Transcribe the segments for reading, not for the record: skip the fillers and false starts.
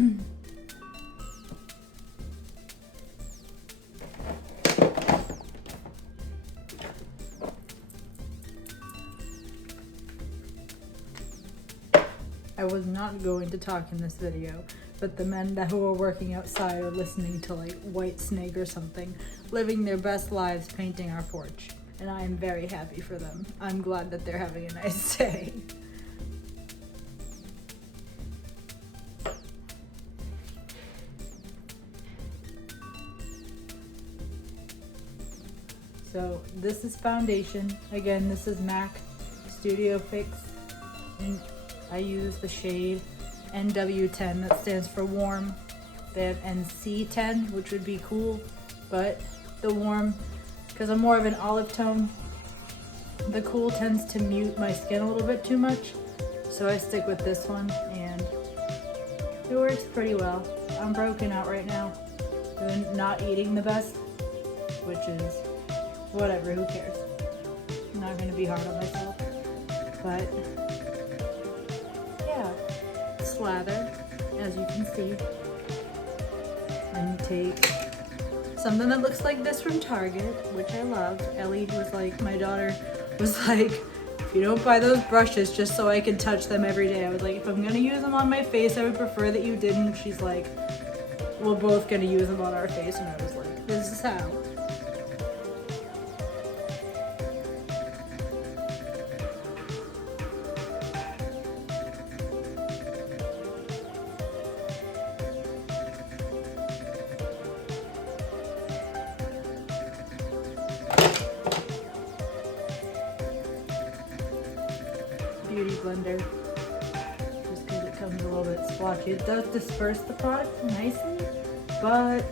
I was not going to talk in this video, but the men that were working outside are listening to like White Snake or something, living their best lives painting our porch. And I am very happy for them. I'm glad that they're having a nice day. So this is foundation. Again, this is MAC Studio Fix. And I use the shade NW10, that stands for warm. They have NC10, which would be cool, but the warm, because I'm more of an olive tone, the cool tends to mute my skin a little bit too much, so I stick with this one, and it works pretty well. I'm broken out right now. I'm not eating the best, which is whatever, who cares? I'm not going to be hard on myself, but yeah, slather, as you can see, and take something that looks like this from Target, which I love. Ellie was like, my daughter was like, if you don't buy those brushes just so I can touch them every day. I was like, if I'm gonna use them on my face, I would prefer that you didn't. She's like, we're both gonna use them on our face. And I was like, this is how. Beauty blender, just because it comes a little bit splotchy. It does disperse the product nicely, but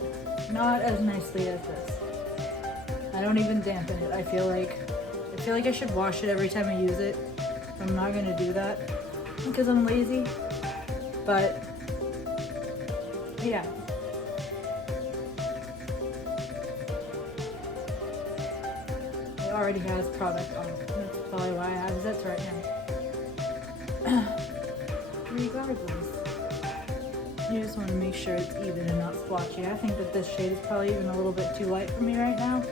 not as nicely as this. I don't even dampen it. I feel like I should wash it every time I use it. I'm not gonna do that because I'm lazy, but yeah. It already has product on it. That's probably why I have zits right now. Regardless, you just want to make sure it's even and not splotchy. I think that this shade is probably even a little bit too light for me right now,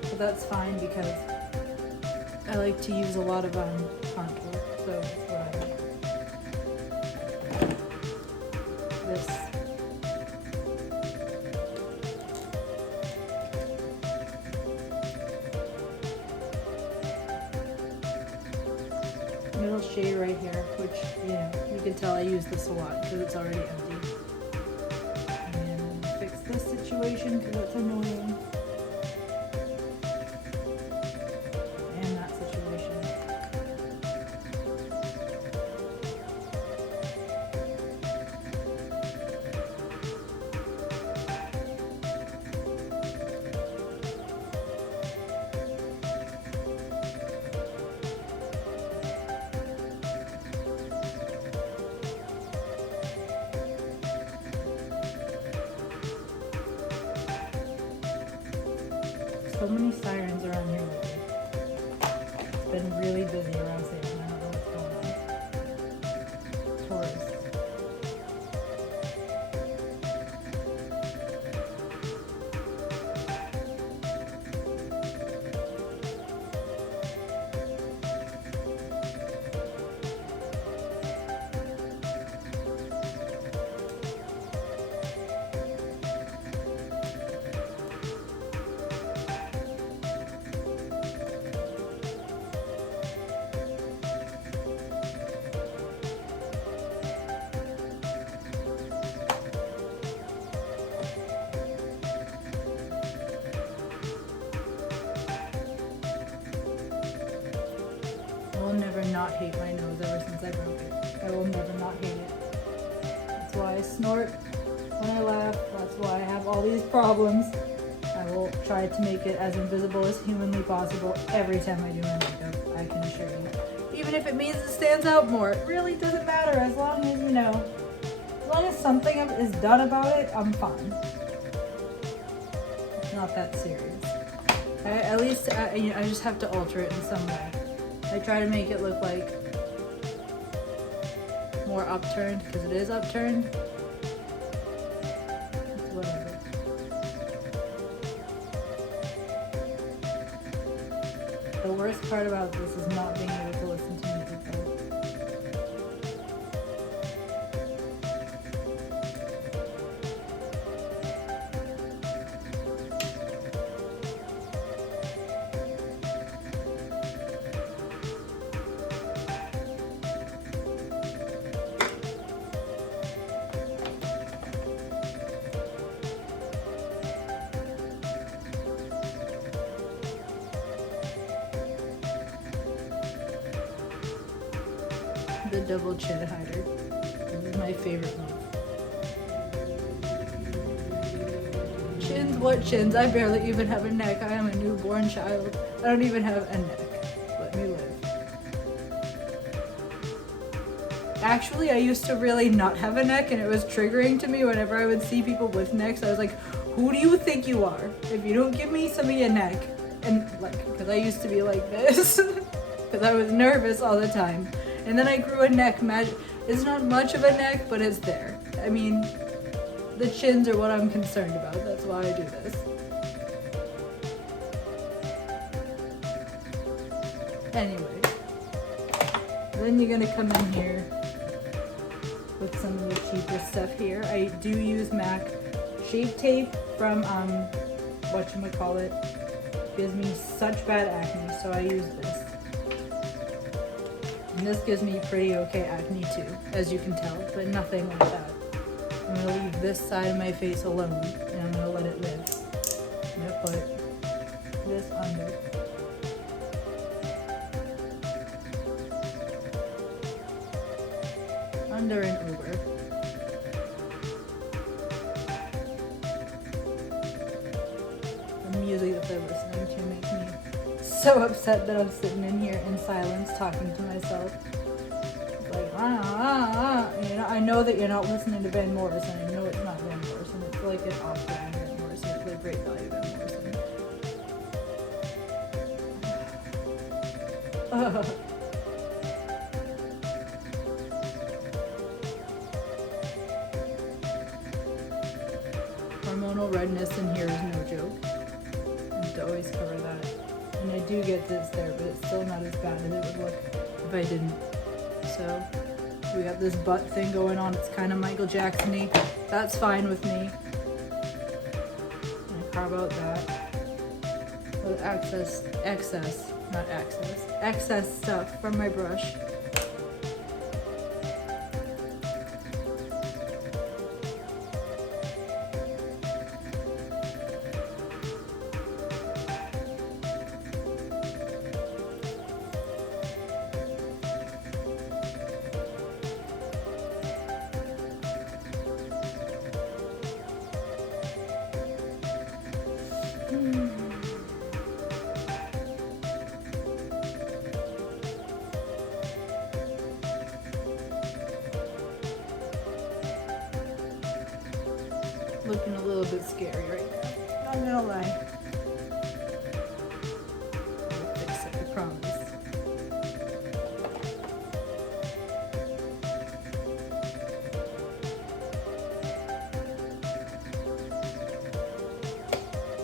but that's fine because I like to use a lot of contour, so that's what I like. This middle shade right here, which, you know, you can tell I use this a lot because it's already empty. And fix this situation because it's annoying. And that situation. So many sirens around here lately. It's been really busy around Salem. I don't know what's going on. Tourists. I will never not hate my nose ever since I broke it. I will never not hate it. That's why I snort when I laugh. That's why I have all these problems. I will try to make it as invisible as humanly possible every time I do my makeup, I can assure you. Even if it means it stands out more, it really doesn't matter as long as, you know, as long as something is done about it, I'm fine. It's not that serious. At least, you know, I just have to alter it in some way. I try to make it look like more upturned, because it is upturned, part about this is not being able to listen to music though. The double chin hider. This is my favorite move. Chins? What chins? I barely even have a neck. I am a newborn child. I don't even have a neck. Let me live. Actually, I used to really not have a neck, and it was triggering to me whenever I would see people with necks. I was like, who do you think you are? If you don't give me some of your neck. And like, because I used to be like this. Because I was nervous all the time. And then I grew a neck. It's not much of a neck, but it's there. I mean, the chins are what I'm concerned about. That's why I do this. Anyway. Then you're gonna come in here with some of the cheaper stuff here. I do use MAC Shape Tape from, whatchamacallit. Gives me such bad acne, so I use this. And this gives me pretty okay acne too, as you can tell, but nothing like that. I'm gonna leave this side of my face alone, and I'm gonna let it live. I'm gonna put this under. Under and over. The music that they're listening to makes me so upset that I'm sitting in here in silence talking to myself. It's like, you know, I know that you're not listening to Van Morrison. I know it's not Van Morrison. It's like an off-brand Van Morrison. It's like great value Van Morrison. Hormonal redness in here is no joke. I have to always cover that. And I do get this there, but it's still not as bad as it would look if I didn't. So we got this butt thing going on. It's kind of Michael Jackson-y. That's fine with me. I'm gonna carve out that. With excess stuff from my brush. Looking a little bit scary right now. Not gonna lie. I'll fix it, I promise.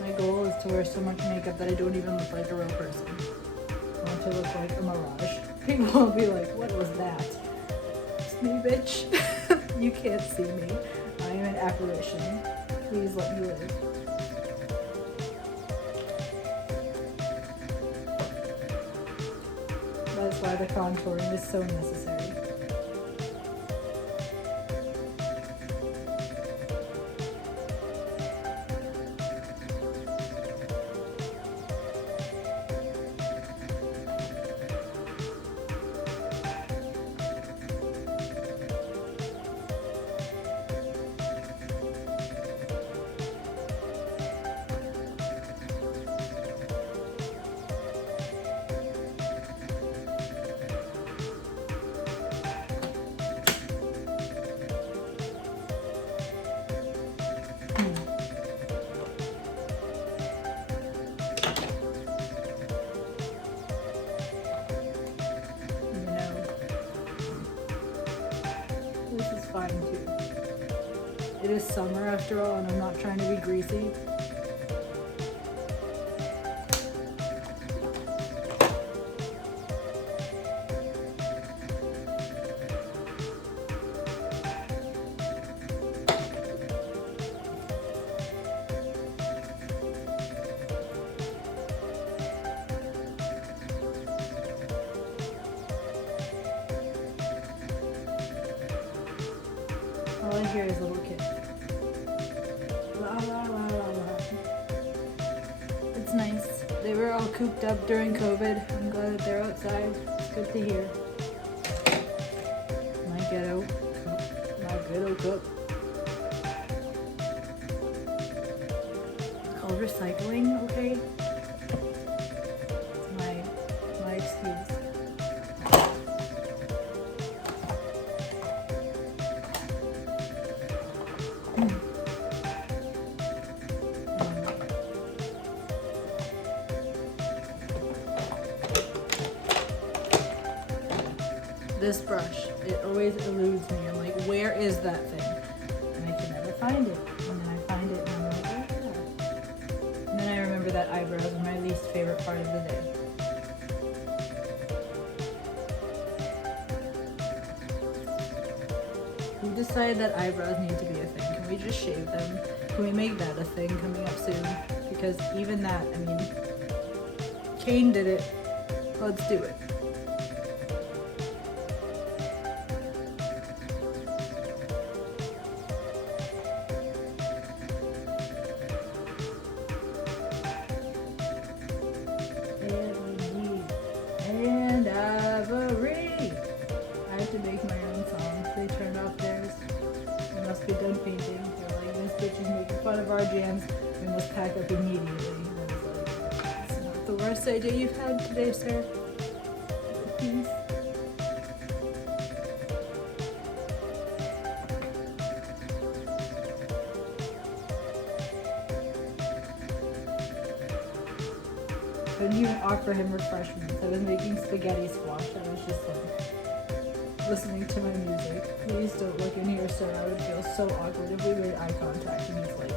My goal is to wear so much makeup that I don't even look like a real person. I want to look like a mirage. People will be like, what was that? It's me, bitch. You can't see me. I am an apparition. Please let me live. That's why the contouring is so necessary. Fine too. It is summer after all, and I'm not trying to be greasy. All I hear is little kids. La la la la la. It's nice. They were all cooped up during COVID. I'm glad that they're outside. It's good to hear. My ghetto cook. It's called recycling, okay? It's my excuse. This brush, it always eludes me. I'm like, where is that thing? And I can never find it. And then I find it and I'm like, oh yeah. And then I remember that eyebrows are my least favorite part of the day. Who decided that eyebrows need to be a thing? Can we just shave them? Can we make that a thing coming up soon? Because even that, I mean, Kane did it. Let's do it. And Ivory. I have to make my own songs. They turned off theirs. They must be done painting. They're like, this bitch is making fun of our jams. We must pack up immediately. And I was like, it's not the worst idea you've had today, sir. Peace. I didn't even offer him refreshments. I was making spaghetti squash. I was just like listening to my music. Please don't look in here, sir. I would feel so awkward if we made eye contact. And he's like,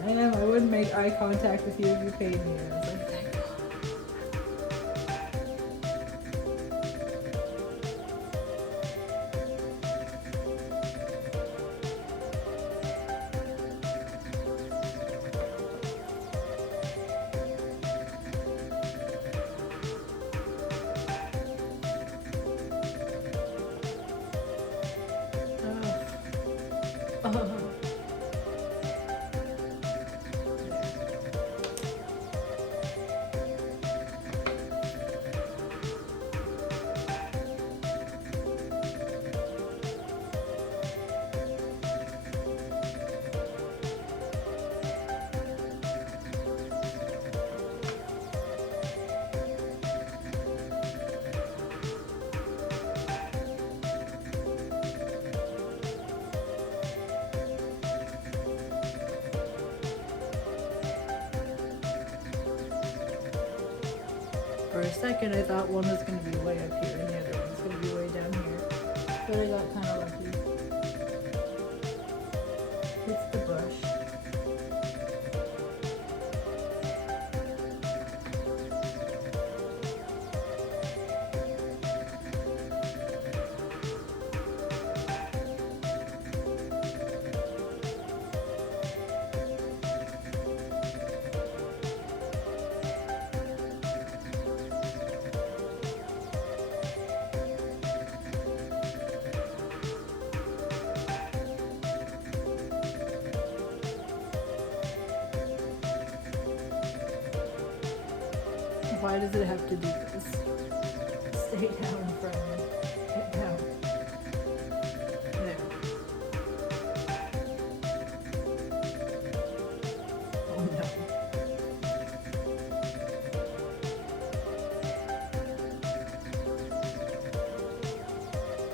ma'am, I wouldn't make eye contact with you if you paid me. And I was like, thank God. Oh. For a second, I thought one was going to be way up here and the other one's going to be way down here. But I got kind of lucky. It's the brush. Why does it have to do this? Stay down, friend. Get down. There. Oh no.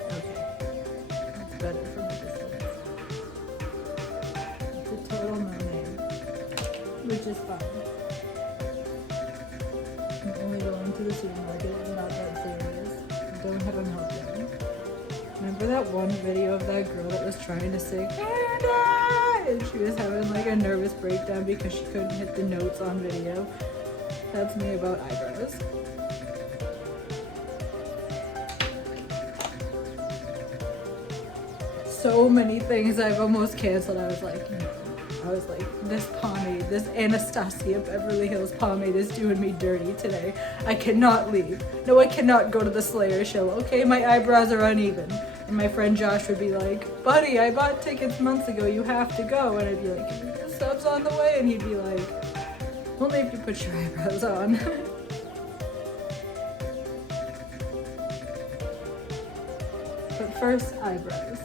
Okay. That's better from a distance. It's a total no-name, which is fine. I'm only going to the supermarket. It's not that serious. Don't have a meltdown. Remember that one video of that girl that was trying to sing and she was having like a nervous breakdown because she couldn't hit the notes on video? That's me about eyebrows. So many things I've almost canceled. I was like, this pomade, this Anastasia Beverly Hills pomade is doing me dirty today. I cannot leave. No, I cannot go to the Slayer show. Okay, my eyebrows are uneven. And my friend Josh would be like, buddy, I bought tickets months ago, you have to go. And I'd be like, the sub's on the way. And he'd be like, only if you put your eyebrows on. But first, eyebrows.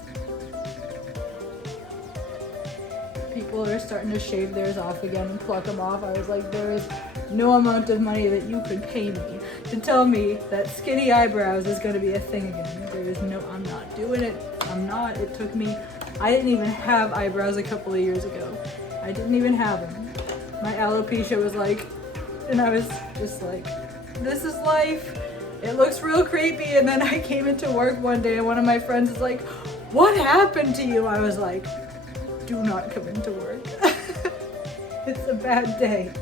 People are starting to shave theirs off again and pluck them off. I was like, there is no amount of money that you could pay me to tell me that skinny eyebrows is going to be a thing again. There is no, I'm not doing it. I'm not. It took me, I didn't even have eyebrows a couple of years ago. I didn't even have them. My alopecia was like, and I was just like, this is life. It looks real creepy. And then I came into work one day and one of my friends is like, what happened to you? I was like, do not come into work. It's a bad day.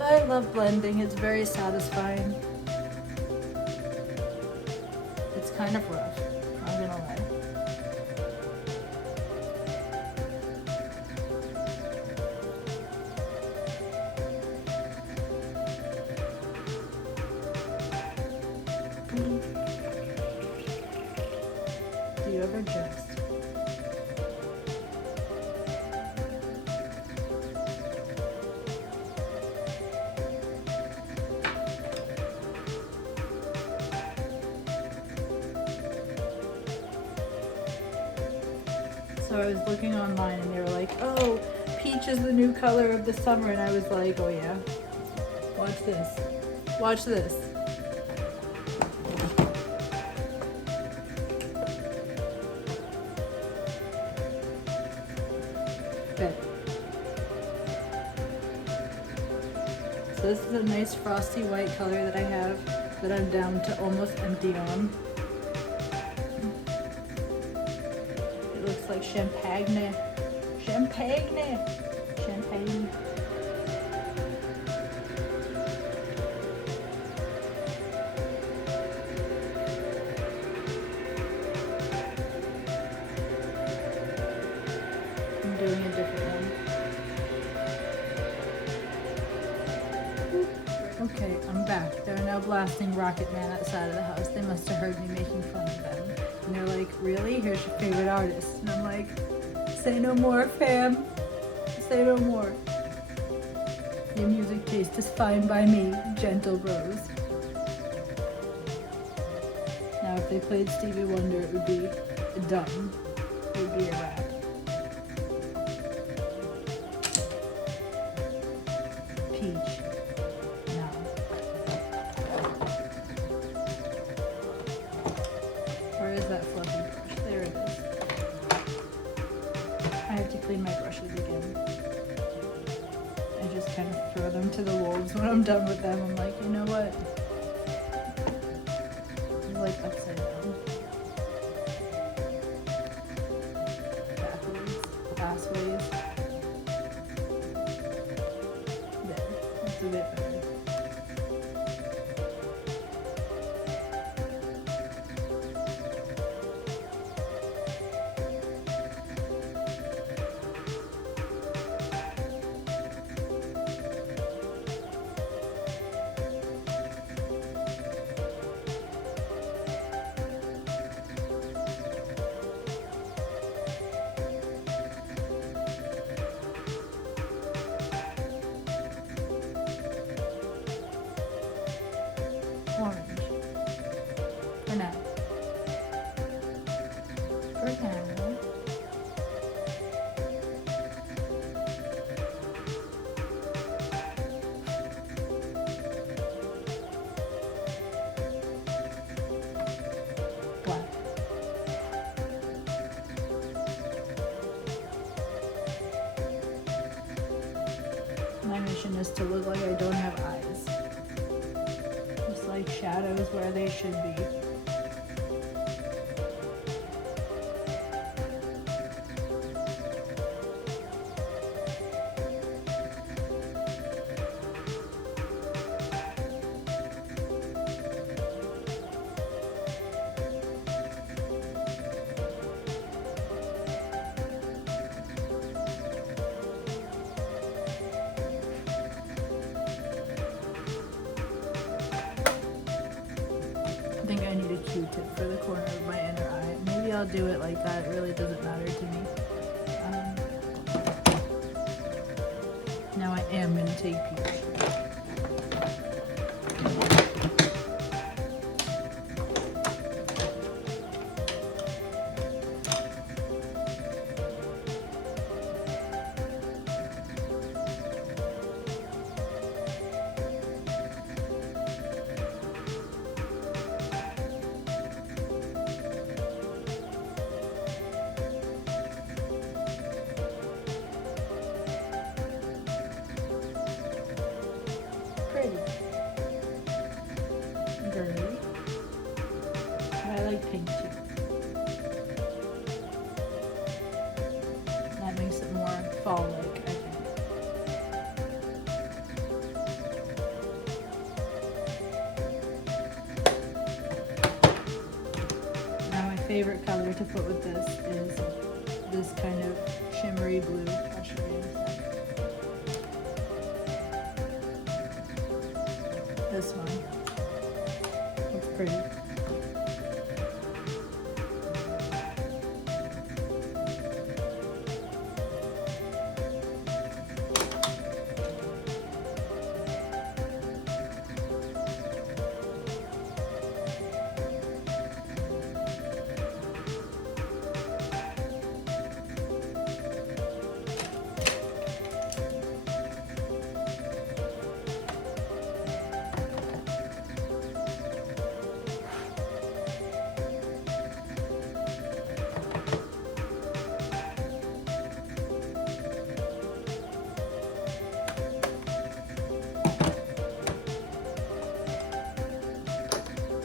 I love blending, it's very satisfying. It's kind of rough, I'm gonna lie. Do you ever jest? So I was looking online and they were like, oh, peach is the new color of the summer. And I was like, oh yeah, watch this. Watch this. Okay. So this is a nice frosty white color that I have that I'm down to almost empty on. Looks like champagne. Champagne. Champagne. I'm doing a different one. Okay, I'm back. They're now blasting Rocket Man outside of the house. They must have heard me making fun of them. And they're like, really? Here's your favorite artist. And I'm like, say no more, fam. Say no more. Your music taste is fine by me, gentle bros. Now, if they played Stevie Wonder, it would be dumb. It would be a rap. Peach. No. Where is that fluffy brush? There it is. I have to clean my brushes again. I just kind of throw them to the wolves when I'm done with them. I'm like, you know what? I like upside down. Backwards. Last ways. There. That's a bit better. Orange. For now. For now. Black. My mission is to look like I don't have eyes. Like shadows where they should be. tip for the corner of my inner eye. Maybe I'll do it like that. It really doesn't matter to me. Now I am going to take peach. Pretty. Girly. I like pink too. That makes it more fall-like, I think. Now my favorite color to put with this is this kind of shimmery blue. I'll show you in a sec. This one. Looks pretty.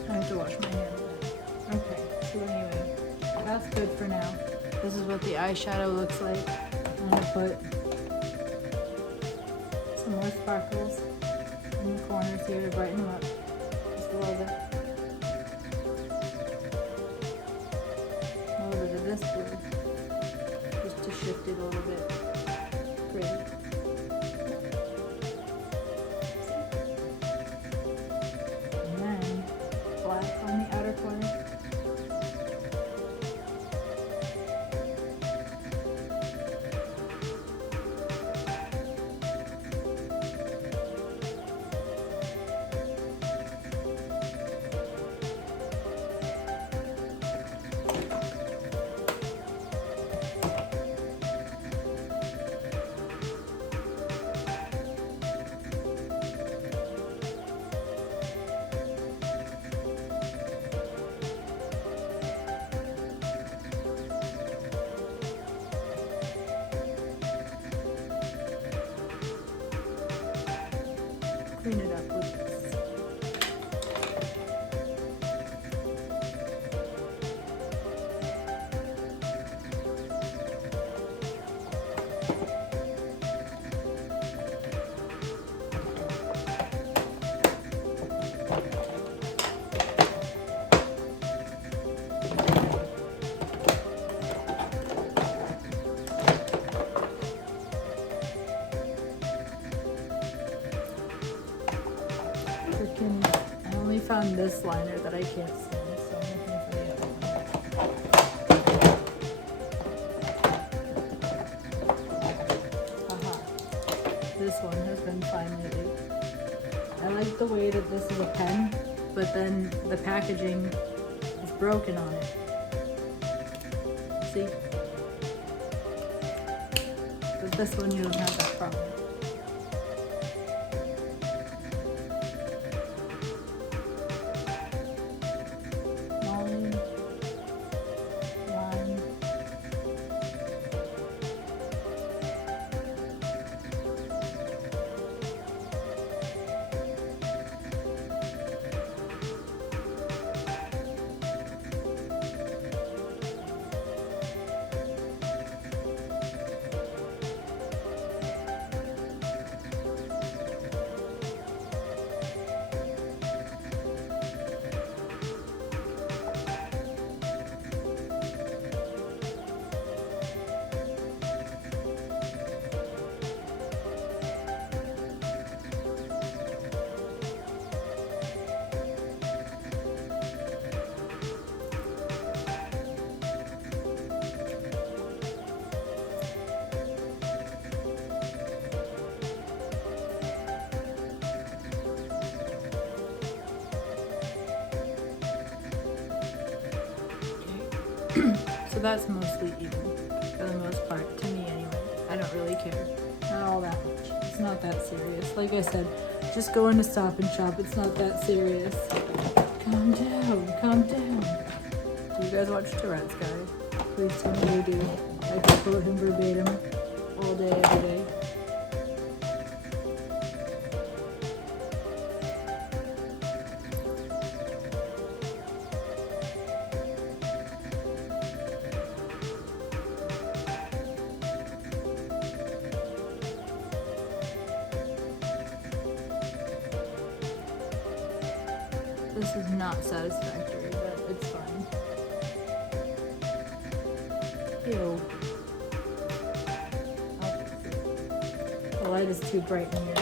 I have to wash my hands. Okay, so anyway, that's good for now. This is what the eyeshadow looks like. I'm gonna put some more sparkles in the corners here to brighten them up. Just a little bit. A little bit of this blue, just to shift it a little bit. Pretty. And then black on the outer corner. Clean it up with this. I only found this liner that I can't stand, so I'm looking for the other one. Haha. This one has been fine lately. I like the way that this is a pen, but then the packaging is broken on it. See? But this one you don't have that problem. So that's mostly even, for the most part, to me anyway. I don't really care. Not all that much. It's not that serious. Like I said, just go into Stop and Shop. It's not that serious. Calm down, calm down. Do you guys watch Tourette's Guy? Please tell me you do. I can quote him verbatim all day, every day. This is not satisfactory, but it's fine. Ew. The light is too bright in here.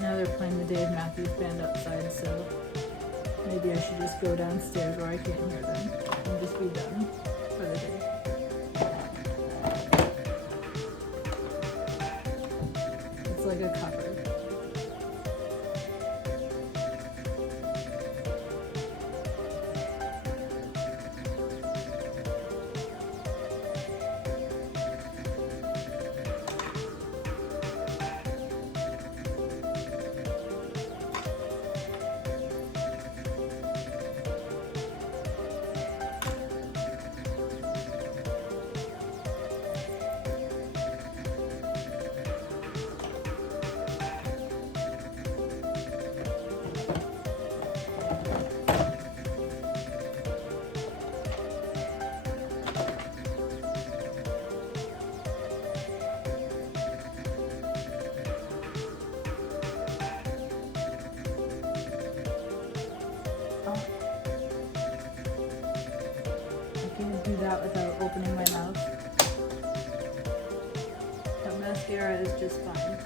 Now they're playing the Dave Matthews Band outside, so maybe I should just go downstairs where I can't hear them and just be done for the day. It's like a cover. Do that without opening my mouth. But mascara is just fine.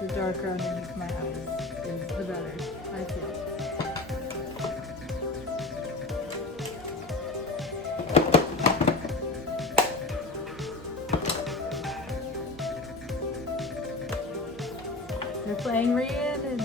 The darker underneath my eyes is the better, I feel. They're playing Rhiannon.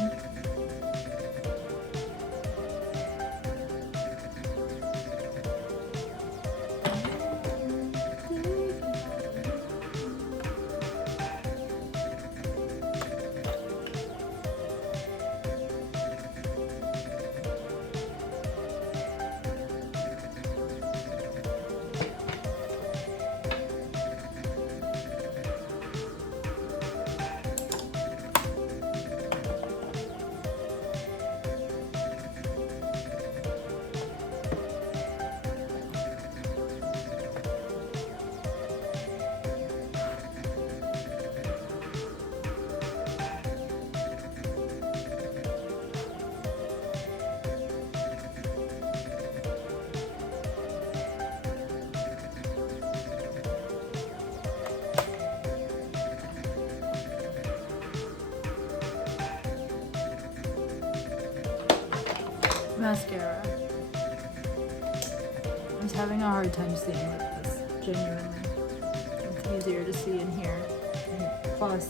Mascara. I was having a hard time seeing with this, genuinely. It's easier to see in here. And plus,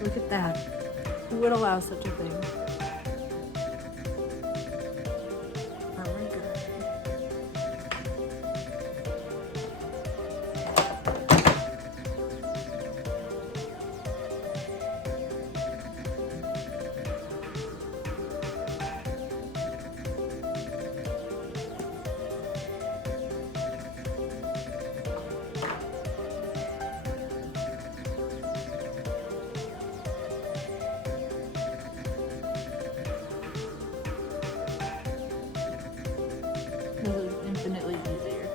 look at that. Who would allow such a thing? Oh my god. This is infinitely easier.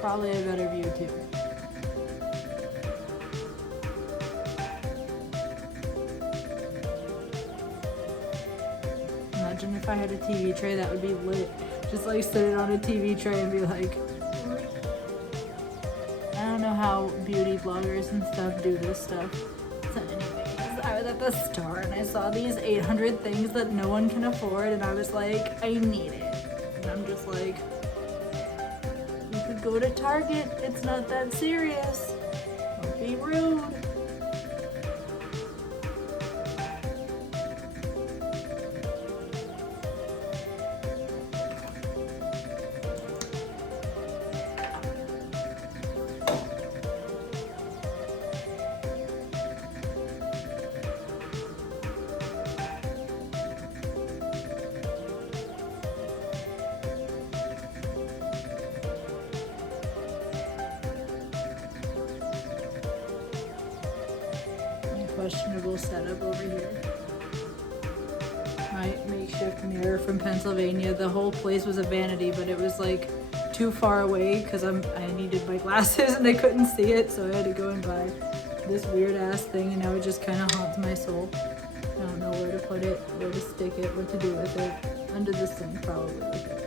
Probably a better view too. Imagine if I had a TV tray, that would be lit. Just like sit it on a TV tray and be like, how beauty bloggers and stuff do this stuff. So anyways, I was at the store and I saw these 800 things that no one can afford, and I was like, I need it. And I'm just like, you could go to Target, it's not that serious. Don't be rude. Questionable setup over here. My makeshift mirror from Pennsylvania. The whole place was a vanity, but it was like too far away because I needed my glasses and I couldn't see it, so I had to go and buy this weird ass thing, and now it just kind of haunts my soul. I don't know where to put it, where to stick it, what to do with it. Under the sink probably with it.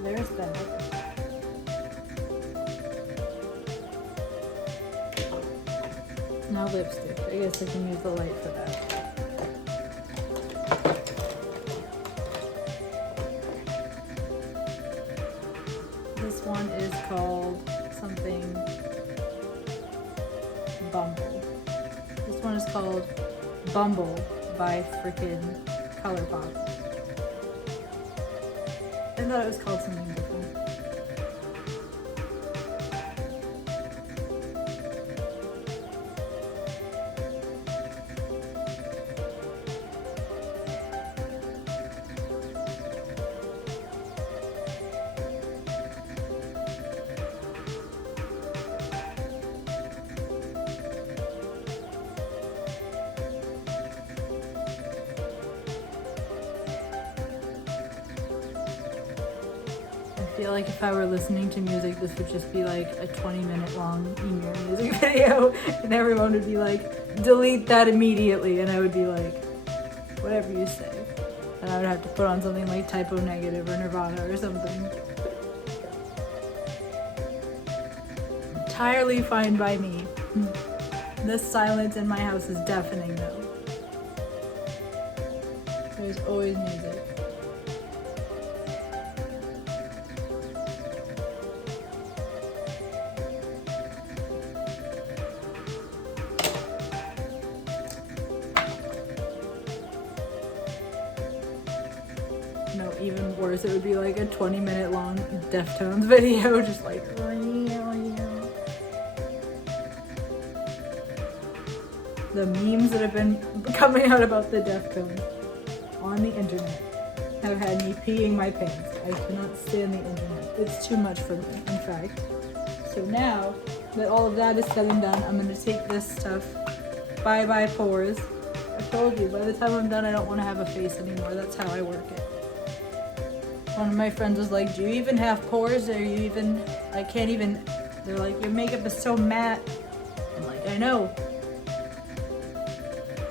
There's that. Now lipstick. I guess I can use the light for that. This one is called something Bumble. This one is called Bumble by frickin' ColourPop. I thought it was called something different. I feel like if I were listening to music, this would just be like a 20-minute long email music video, and everyone would be like, delete that immediately, and I would be like, whatever you say. And I would have to put on something like Typo Negative or Nirvana or something. Entirely fine by me. This silence in my house is deafening though. There's always music. No, even worse, it would be like a 20-minute long Deftones video, just like the memes that have been coming out about the Deftones on the internet have had me peeing my pants. I cannot stand the internet. It's too much for me, in fact. So now that all of that is said and done, I'm gonna take this stuff. Bye pores. I told you, by the time I'm done, I don't want to have a face anymore. That's how I work it. One of my friends was like, do you even have pores? Are you even, I can't even, they're like, your makeup is so matte. I'm like, I know.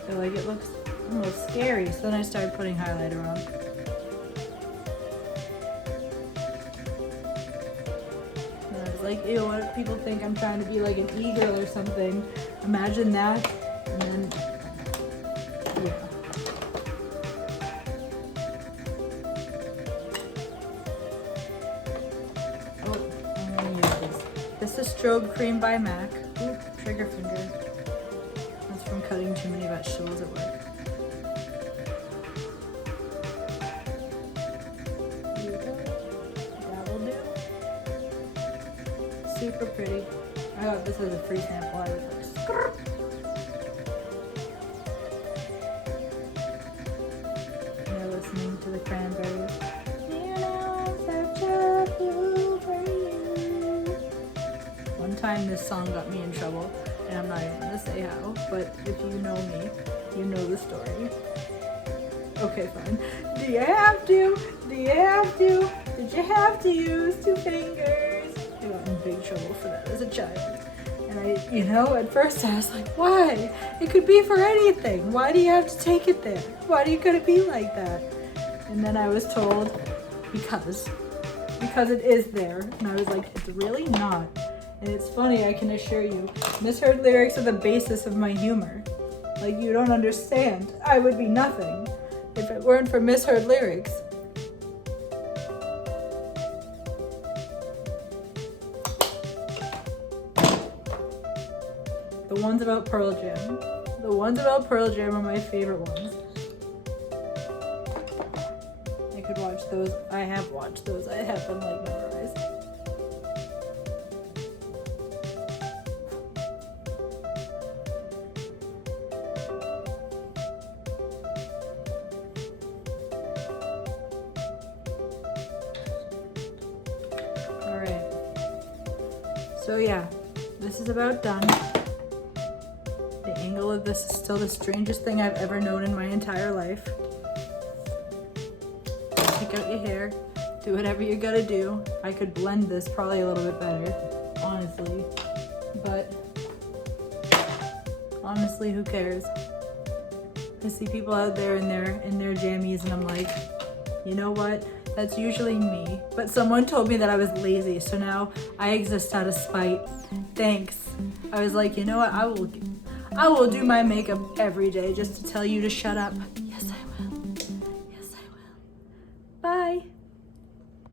They're like, it looks almost scary. So then I started putting highlighter on. And I was like, ew, what if people think I'm trying to be like an e-girl or something? Imagine that. And then, yeah. This is Strobe Cream by MAC. Oop, trigger finger. That's from cutting too many vegetables at work. Here we go. That'll do. Super pretty. I got this as a free sample. I was like, skrrt. And they're listening to the Cranberries. You know I'm such a fool for you. One time this song got me in trouble, and I'm not even gonna say but if you know me, you know the story. Okay, fine. Do you have to? Do you have to? Did you have to use 2 fingers? I got in big trouble for that as a child. And at first I was like, why? It could be for anything. Why do you have to take it there? Why do you gotta be like that? And then I was told, because it is there. And I was like, it's really not. And it's funny, I can assure you, misheard lyrics are the basis of my humor. Like, you don't understand. I would be nothing if it weren't for misheard lyrics. The ones about Pearl Jam. The ones about Pearl Jam are my favorite ones. I could watch those. I have watched those. I have them like memorized. Alright. So yeah, this is about done. The angle of this is still the strangest thing I've ever known in my entire life. Pick out your hair, do whatever you gotta do. I could blend this probably a little bit better, honestly. But honestly, who cares? I see people out there in their jammies and I'm like, you know what? That's usually me. But someone told me that I was lazy, so now I exist out of spite. Thanks. I was like, you know what? I will do my makeup every day just to tell you to shut up.